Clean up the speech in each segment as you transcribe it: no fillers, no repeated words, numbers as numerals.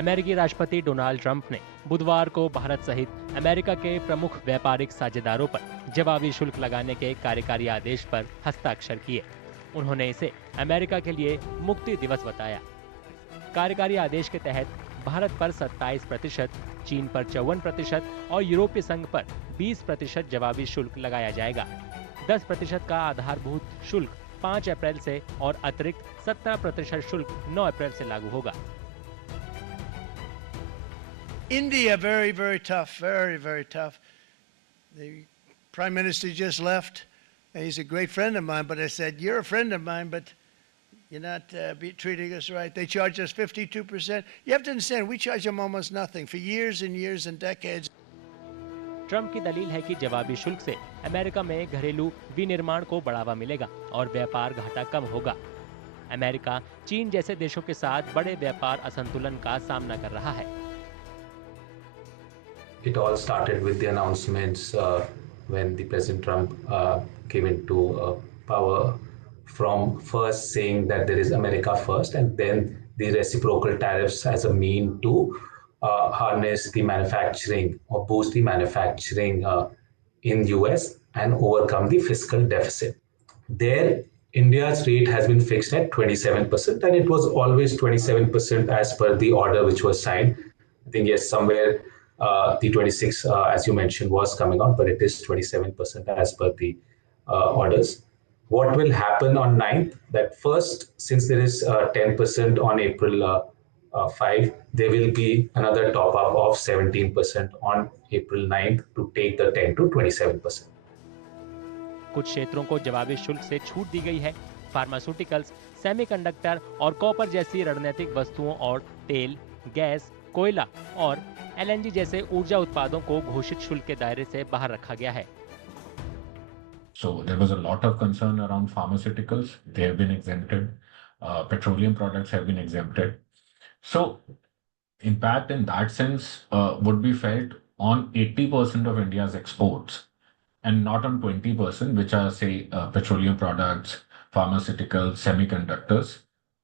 अमेरिकी राष्ट्रपति Donald Trump ने बुधवार को भारत सहित अमेरिका के प्रमुख व्यापारिक साझेदारों पर जवाबी शुल्क लगाने के कार्यकारी आदेश पर हस्ताक्षर किए। उन्होंने इसे अमेरिका के लिए मुक्ति दिवस बताया। कार्यकारी आदेश के तहत भारत पर 27%, चीन पर 54% और यूरोपीय संघ पर 20% जवाबी शुल्क लगाया जाएगा। 10% का आधारभूत शुल्क 5 अप्रैल से और अतिरिक्त 17% शुल्क 9 अप्रैल से लागू होगा। India, very, very tough, very, very tough. The Prime Minister just left, and he's a great friend of mine, but I said, you're a friend of mine, but you're not treating us right. They charge us 52%. You have to understand, we charge them almost nothing for years and years and decades. Trump की दलील है कि जवाबी शुल्क से America में घरेलू विनिर्माण को बढ़ावा मिलेगा और व्यापार घाटा कम होगा। अमेरिका चीन जैसे देशों के साथ बड़े व्यापार असंतुलन का सामना कर रहा है। It all started with the announcements when the President Trump came into power, from first saying that there is America first, and then the reciprocal tariffs as a mean to harness the manufacturing or boost the manufacturing in US and overcome the fiscal deficit. There, India's rate has been fixed at 27%, and it was always 27% as per the order which was signed. I think yes, somewhere the 26, as you mentioned, was coming out, but it is 27% as per the orders. What will happen on 9th? That first, since there is 10% on April 5, there will be another top up of 17% on April 9th to take the 10 to 27%. कुछ क्षेत्रों को जवाबी शुल्क से छूट दी गई है। Pharmaceuticals, semiconductor और कॉपर जैसी रणनीतिक वस्तुओं और तेल, गैस, कोयला और एलएनजी जैसे ऊर्जा उत्पादों को घोषित शुल्क के दायरे से बाहर रखा गया है। So there was a lot of concern around pharmaceuticals. They have been exempted. Petroleum products have been exempted. So impact in that sense would be felt on 80% of India's exports and not on 20%, which are, say, petroleum products, pharmaceuticals, semiconductors,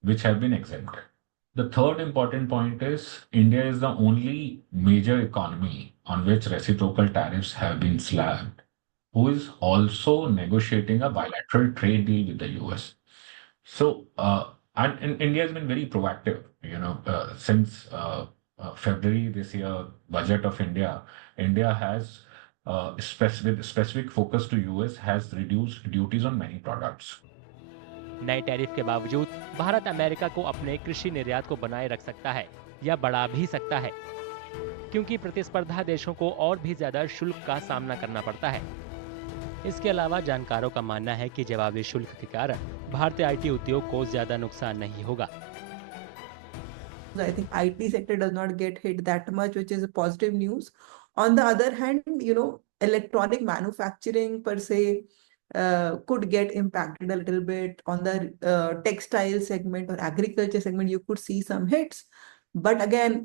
which have been exempted. The third important point is India is the only major economy on which reciprocal tariffs have been slabbed, who is also negotiating a bilateral trade deal with the US. So, and India has been very proactive, since February this year, budget of India has specific focus to US, has reduced duties on many products. नए tariff के बावजूद Bharat America को अपने कृषि निर्यात को बनाए रख सकता है या बढ़ा भी सकता है, क्योंकि प्रतिस्पर्धा देशों को और भी ज्यादा शुल्क का सामना करना पड़ता है। इसके अलावा जानकारों का मानना है कि जवाबी शुल्क के कारण भारतीय आईटी उद्योग को ज्यादा नुकसान नहीं होगा। I think IT sector does not get hit that much, which is a positive news. On the other hand, electronic manufacturing per se could get impacted a little bit. On the textile segment or agriculture segment, you could see some hits. But again,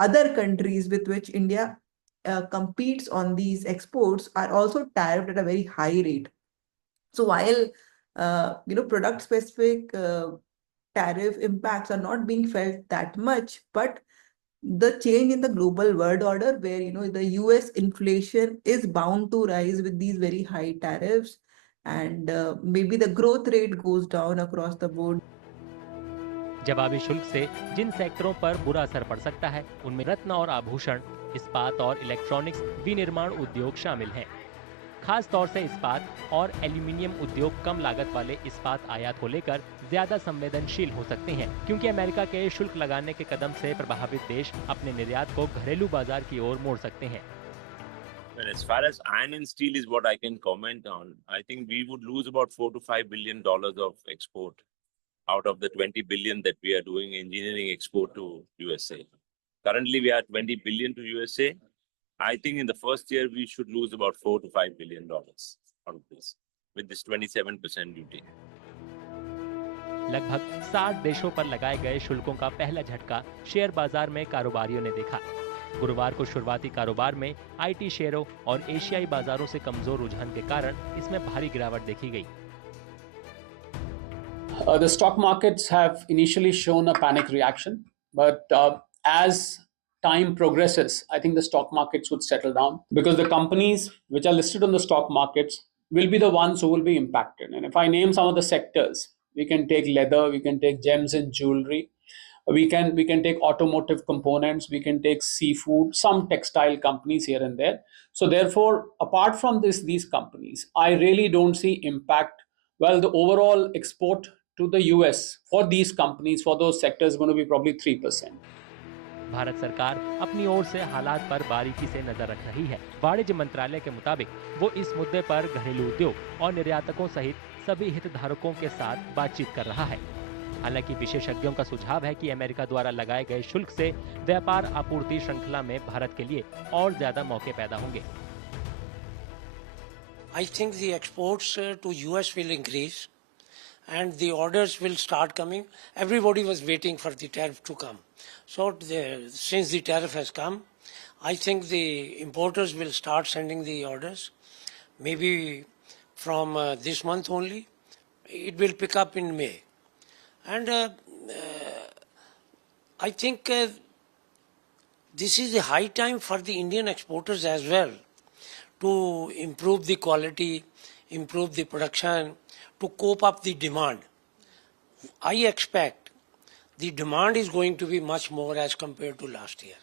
other countries with which India competes on these exports are also tariffed at a very high rate. So while product specific tariff impacts are not being felt that much, but the change in the global world order, where the US inflation is bound to rise with these very high tariffs, and maybe the growth rate goes down across the board. जवाबी शुल्क से जिन सेक्टरों पर बुरा असर पड़ सकता है उनमें रत्न और आभूषण, इस्पात और इलेक्ट्रॉनिक्स विनिर्माण उद्योग शामिल हैं। खास तौर से इस्पात और एल्यूमिनियम उद्योग कम लागत वाले इस्पात आयात को लेकर ज्यादा संवेदनशील हो सकते हैं, क्योंकि अमेरिका के शुल्क लगाने के कदम से प्रभावित देश अपने निर्यात को घरेलू बाजार की ओर मोड़ सकते हैं। Well, as far as iron and steel is what I can comment on, I think we would lose about $4 to $5 billion of export out of the 20 billion that we are doing engineering export to USA. Currently, we are 20 billion to USA. I think in the first year, we should lose about $4 to $5 billion out of this with this 27% duty. लगभग 60 देशों पर लगाए गए शुल्कों का पहला झटका share बाजार में कारोबारियों ने देखा। गुरुवार को शुरुआती कारोबार में आईटी शेयरों और एशियाई बाजारों से कमजोर रुझान के कारण इसमें भारी गिरावट देखी गई। The stock markets have initially shown a panic reaction, but as time progresses, I think the stock markets would settle down because the companies which are listed on the stock markets will be the ones who will be impacted. And if I name some of the sectors, we can take leather, we can take gems and jewelry, we can take automotive components, we can take seafood, some textile companies here and there. So therefore, apart from these companies, I really don't see impact. Well, the overall export to the US for these companies, for those sectors, is going to be probably 3%. Bharat सरकार अपनी ओर से हालात पर बारीकी से नजर रख रही है। वाणिज्य मंत्रालय के मुताबिक वो इस मुद्दे पर घरेलू उद्योग और निर्यातकों सहित सभी हितधारकों के साथ बातचीत कर रहा है। हालांकि विशेषज्ञों का सुझाव है कि अमेरिका द्वारा लगाए गए शुल्क से व्यापार आपूर्ति श्रृंखला में भारत के लिए और ज्यादा मौके पैदा होंगे। I think the exports to US will increase and the orders will start coming. Everybody was waiting for the tariff to come. So since the tariff has come, I think the importers will start sending the orders. Maybe from this month only, it will pick up in May. And I think this is the high time for the Indian exporters as well to improve the quality, improve the production, to cope up the demand. I expect the demand is going to be much more as compared to last year.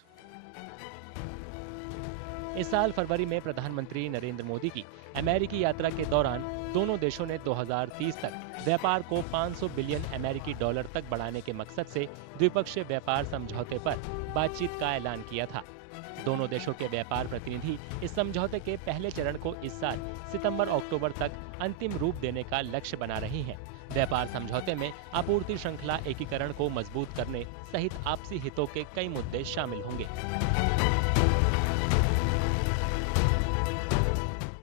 इस साल फरवरी में प्रधानमंत्री नरेंद्र मोदी की अमेरिकी यात्रा के दौरान दोनों देशों ने 2030 तक व्यापार को 500 बिलियन अमेरिकी डॉलर तक बढ़ाने के मकसद से द्विपक्षीय व्यापार समझौते पर बातचीत का ऐलान किया था। दोनों देशों के व्यापार प्रतिनिधि इस समझौते के पहले चरण को इस साल सितंबर-अक्टूबर तक अंतिम रूप देने का लक्ष्य बना रही हैं। व्यापार समझौते में आपूर्ति श्रृंखला एकीकरण को मजबूत करने सहित आपसी हितों के कई मुद्दे शामिल होंगे।